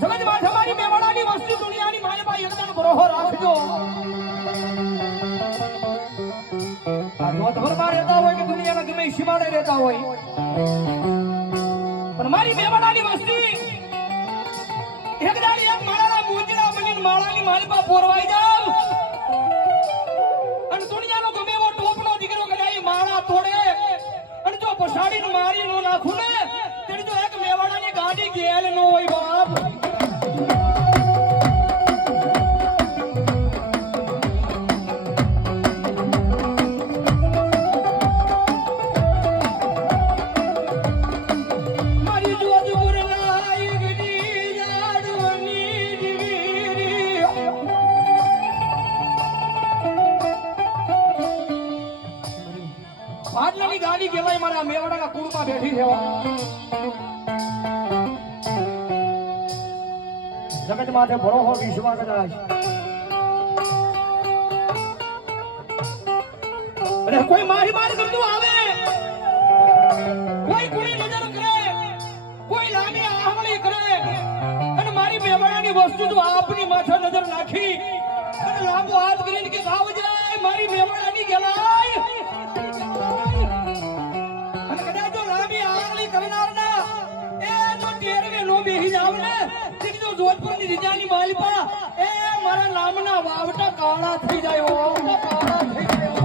જગતમાં તમારી મેવાડાની વસ્તુ દુનિયાની માલપા એકદમ ભરોહો રાખજો. જો ધર્મમાં રહેતા હોય કે દુનિયાના ગમે સીમાડે રહેતા હોય, પણ મારી મેવાડાની વસ્તી એક દાડી એક માળાના મોજડા બનીને માળાની માલપા પોરવાઈ જાવ અને દુનિયાનો ગમે એવો ટોપનો દીકરો કદાચ માળા તોડે અને જો પછાડીને મારી નો નાખું ને તેની તો એક મેવાડાની ગાડી ગેલ નો હોય બાપ. પાટલાની ગાડી કહેવાય મારા મેવાડાના કુળમાં બેઠી છે. જગત માથે ભરોહો વિશ્વાસ કદાચ અને કોઈ મારી મારી કરતું આવે, કોઈ કુણી નજર કરે, કોઈ લાગે આહવળી કરે અને મારી મેવાડાની વસ્તુ તો આપની માથે નજર નાખી અને લાંબો હાથ કરીને કે ગાવ જાય મારી મેવાડાની ગેલાય અને કદાચ જો લાંબી આંગળી કરનારના એ જો ટેરવે નો બેહી જાવ ને તે જો જોધપુરની રીજાની માલપા એ મારા નામના વાવટા કાળા થઈ જાય.